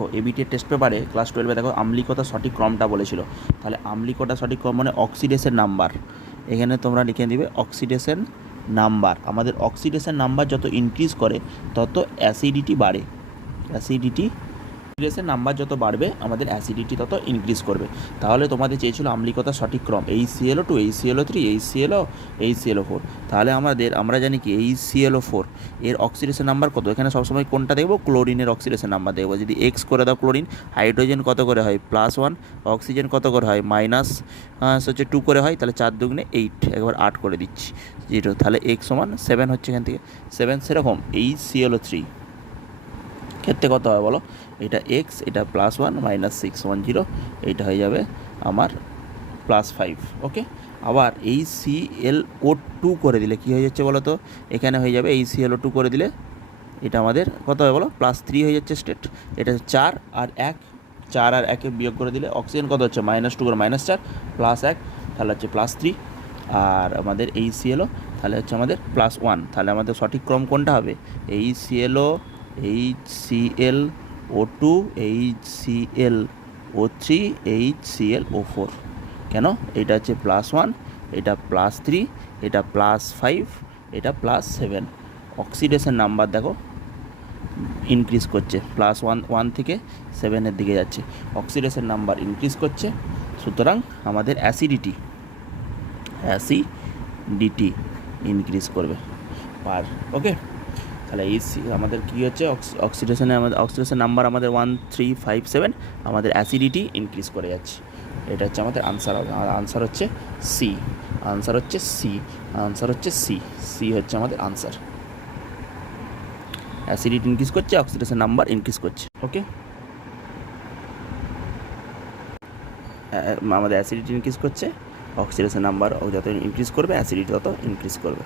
দেখো ABT test পেপারে class 12 দেখো আম্লিকতা সঠিক ক্রমটা বলেছিল। তাহলে আম্লিকতা সঠিক ক্রম মানে অক্সিডেশন নাম্বার। এখানে তোমরা লিখে দিবে অক্সিডেশন নাম্বার। আমাদের অক্সিডেশন নাম্বার যত ইনক্রিজ করে তত অ্যাসিডিটি বাড়ে। অক্সিডেশন নাম্বার যত বাড়বে আমাদের অ্যাসিডিটি তত ইনক্রিজ করবে। তাহলে তোমাদের চেয়েছিল আম্লিকতার সঠিক ক্রম HClO2 HClO3 HClO4। তাহলে আমরা জানি কি HClO4 এর অক্সিডেশন নাম্বার কত। এখানে সবসময় কোনটা দেখবো, ক্লোরিনের অক্সিডেশন নাম্বার দেখবো। যদি এক্স করে দাও ক্লোরিন, হাইড্রোজেন কত করে হয় +1, অক্সিজেন কত করে হয় -2 করে হয়। তাহলে 4 দুগুণে 8, একবার 8 করে দিচ্ছি 0। তাহলে x সমান 7 হচ্ছে এখান থেকে 7। সেরকম HClO3 ক্ষেত্রে কত হয় বলো, এটা x, এটা +1 -6 = 0, এইটা হয়ে যাবে আমার +5। ওকে, আবার HClO2 করে দিলে কী হয়ে যাচ্ছে বলো তো, এখানে হয়ে যাবে HClO2 করে দিলে এটা আমাদের কত হবে বলো, +3 হয়ে যাচ্ছে স্টেট। এটা 4 আর 1, 4 আর 1 বিয়োগ করে দিলে অক্সিজেন কত হচ্ছে -2 করে -4 +1, তাহলে হচ্ছে +3। আর আমাদের HClO তাহলে হচ্ছে আমাদের +1। তাহলে আমাদের সঠিক ক্রম কোনটা হবে, HClO2 HClO3 HClO4। কেন, এটা হচ্ছে +1, এটা +3, এটা +5, এটা +7। অক্সিডেশন নাম্বার দেখো ইনক্রিজ করছে, +1 থেকে 7-এর দিকে যাচ্ছে, অক্সিডেশন নাম্বার ইনক্রিজ করছে। সুতরাং আমাদের অ্যাসিডিটি ইনক্রিজ করবে ওকে। তাহলে আমাদের কী হচ্ছে, অক্সিডেশন নাম্বার আমাদের 1, 3, 5, 7, আমাদের অ্যাসিডিটি ইনক্রিজ করে যাচ্ছে। এটা হচ্ছে আমাদের আনসার হবে। আমাদের আনসার হচ্ছে সি হচ্ছে আমাদের আনসার। অ্যাসিডিটি ইনক্রিজ করছে, অক্সিডেশন নাম্বার ইনক্রিজ করছে। ওকে, আমাদের অ্যাসিডিটি ইনক্রিজ করছে, অক্সিডেশন নাম্বার যত ইনক্রিজ করবে অ্যাসিডিটি তত ইনক্রিজ করবে।